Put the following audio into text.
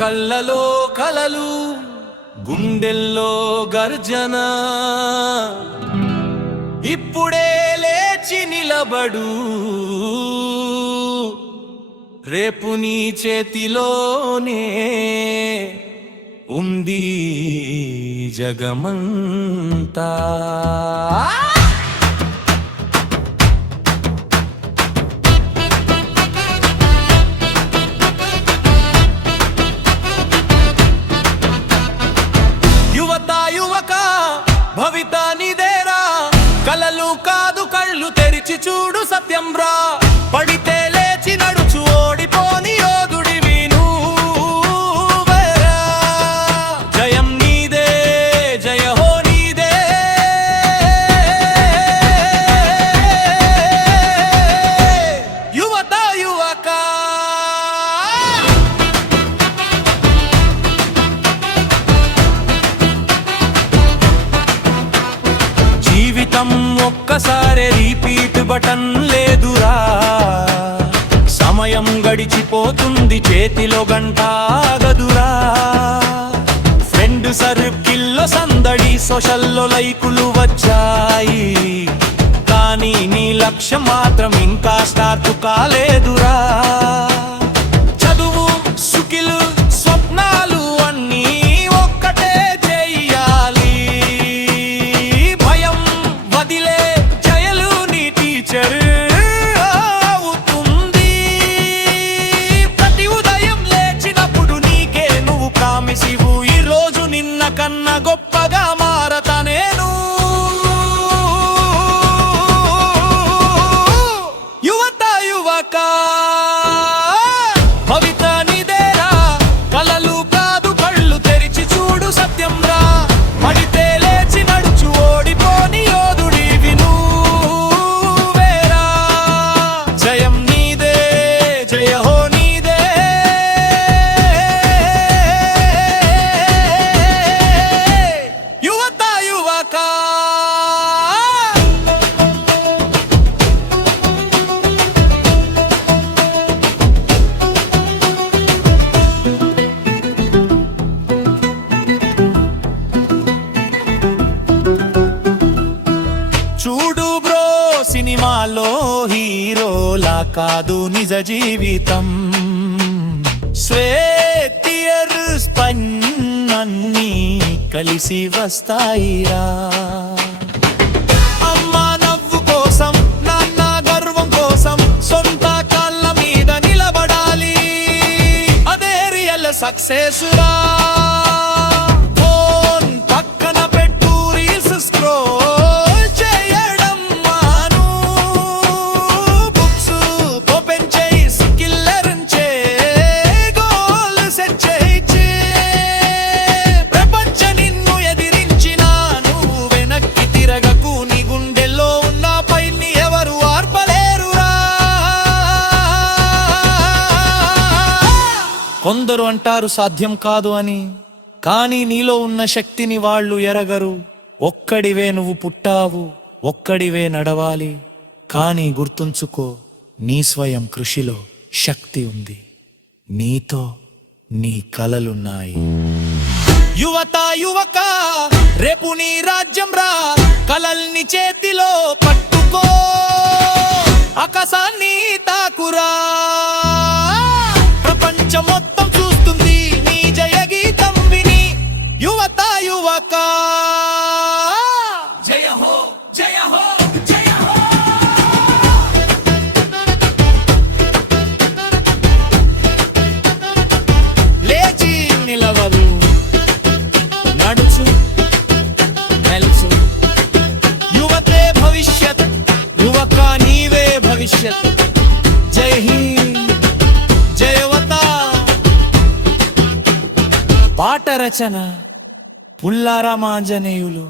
కళ్ళలో కలలు గుండెల్లో గర్జన. ఇప్పుడే లేచి నిలబడు. రేపు నీ చేతిలోనే ఉంది జగమంతా. Mamita. ఒక్కసారి రీపీట్ బటన్ లేదురా. సమయం గడిచిపోతుంది చేతిలో గంట ఆగదురా. ఫ్రెండ్ సర్కిల్లో సందడి సోషల్లో లైకులు వచ్చాయి. కానీ నీ లక్ష్యం మాత్రం ఇంకా స్టార్ట్ కాలేదురా. సినిమాలో హీరోలా కాదు నిజ జీవితం. స్వేతియర్ స్పన్నీ కలిసి వస్తాయిరా. సక్సెస్ రా. కొందరు అంటారు సాధ్యం కాదు అని కానీ నీలో ఉన్న శక్తిని వాళ్ళు ఎరగరు. ఒక్కడివే నువ్వు పుట్టావు ఒక్కడివే నడవాలి. కానీ గుర్తుంచుకో నీ స్వయం కృషిలో శక్తి ఉంది. నీతో నీ కలలున్నాయి. యువత యువక రేపు నీ రాజ్యం రా. యువక జయ హో జయ హో జయ హో. లేచి నిలవదు. నడుచు మెలుచు యువతే భవిష్యత్ యువక నీవే భవిష్యత్. జై హింద్ జయవత పాట రచన. పుల్లారామాంజనేయులు